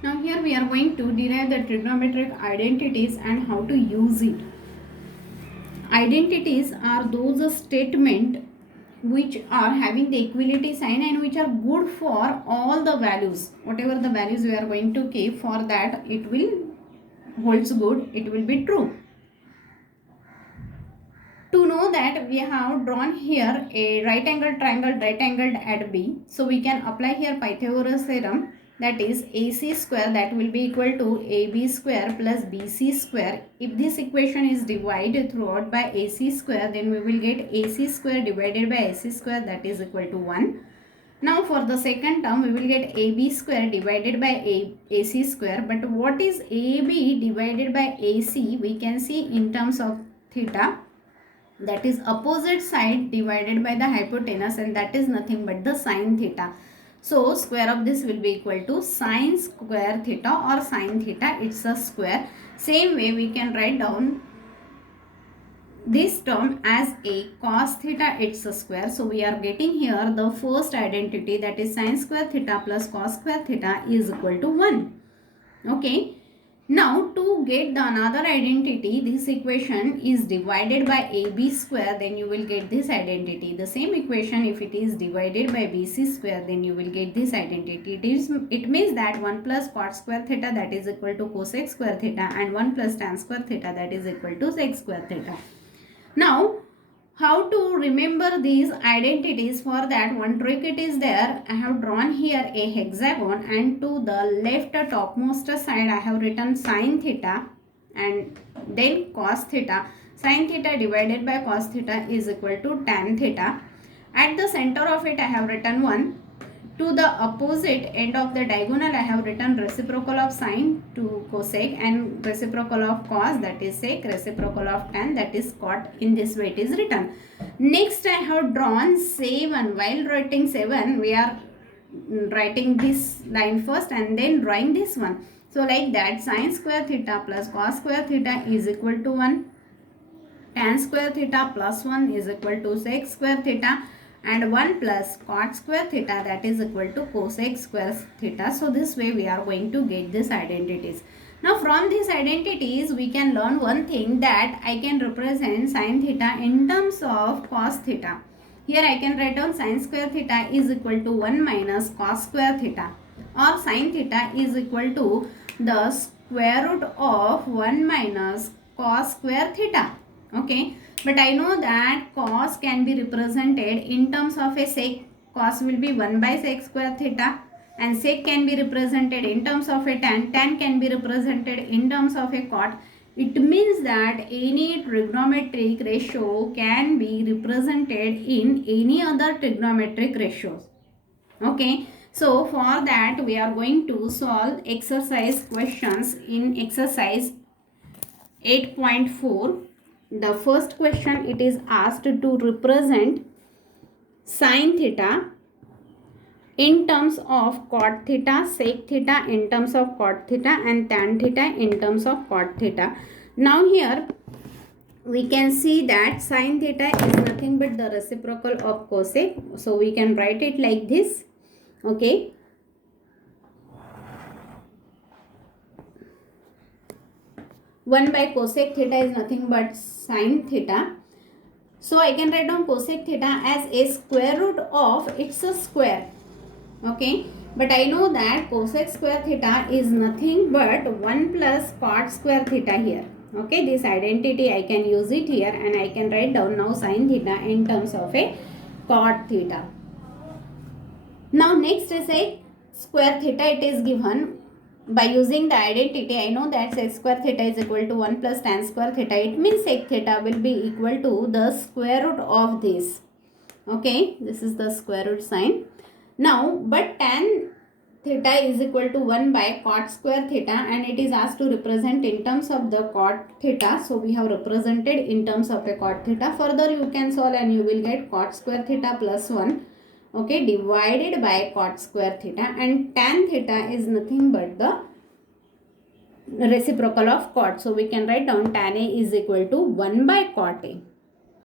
Now here we are going to derive the trigonometric identities and how to use it. Identities are those statements which are having the equality sign and which are good for all the values. Whatever the values we are going to keep, for that it will holds good, it will be true. To know that, we have drawn here a right angle triangle right angled at B. So we can apply here Pythagoras theorem, that is AC square that will be equal to AB square plus BC square. If this equation is divided throughout by AC square, then we will get AC square divided by AC square, that is equal to 1. Now for the second term, we will get AB square divided by AC square. But what is AB divided by AC? We can see in terms of theta, that is opposite side divided by the hypotenuse, and that is nothing but the sine theta. So square of this will be equal to sine square theta, or sine theta, it's a square. Same way we can write down this term as a cos theta, it's a square. So we are getting here the first identity, that is sine square theta plus cos square theta is equal to 1. Okay. Now to get the another identity, this equation is divided by AB square, then you will get this identity. The same equation, if it is divided by BC square, then you will get this identity. It means that 1 plus cot square theta, that is equal to cosec square theta, and 1 plus tan square theta, that is equal to sec square theta. Now how to remember these identities? For that, one trick it is there. I have drawn here a hexagon, and to the left topmost side I have written sine theta and then cos theta. Sine theta divided by cos theta is equal to tan theta. At the center of it I have written 1. To the opposite end of the diagonal I have written reciprocal of sine to cosec, and reciprocal of cos, that is sec, reciprocal of tan, that is cot. In this way it is written. Next I have drawn 7. While writing 7, we are writing this line first and then drawing this one. So like that, sine square theta plus cos square theta is equal to 1. Tan square theta plus 1 is equal to sec square theta, and 1 plus cot square theta, that is equal to cosec square theta. So this way we are going to get these identities. Now from these identities we can learn one thing, that I can represent sine theta in terms of cos theta. Here I can write down sine square theta is equal to 1 minus cos square theta, or sine theta is equal to the square root of 1 minus cos square theta. Okay. But I know that cos can be represented in terms of a sec. Cos will be 1 by sec square theta, and sec can be represented in terms of a tan. Tan can be represented in terms of a cot. It means that any trigonometric ratio can be represented in any other trigonometric ratios. Okay. So for that we are going to solve exercise questions in exercise 8.4. The first question, it is asked to represent sine theta in terms of cot theta, sec theta in terms of cot theta, and tan theta in terms of cot theta. Now here we can see that sine theta is nothing but the reciprocal of cosec. So we can write it like this. Okay. 1 by cosec theta is nothing but sine theta. So I can write down cosec theta as a square root of, it's a square. Okay. But I know that cosec square theta is nothing but 1 plus cot square theta here. Okay. This identity I can use it here, and I can write down now sine theta in terms of a cot theta. Now next is a square theta, it is given. By using the identity, I know that sec square theta is equal to 1 plus tan square theta. It means sec theta will be equal to the square root of this. Okay, this is the square root sign. Now, but tan theta is equal to 1 by cot square theta, and it is asked to represent in terms of the cot theta. So we have represented in terms of a cot theta. Further you can solve and you will get cot square theta plus 1. Okay, divided by cot square theta, and tan theta is nothing but the reciprocal of cot. So we can write down tan A is equal to 1 by cot A.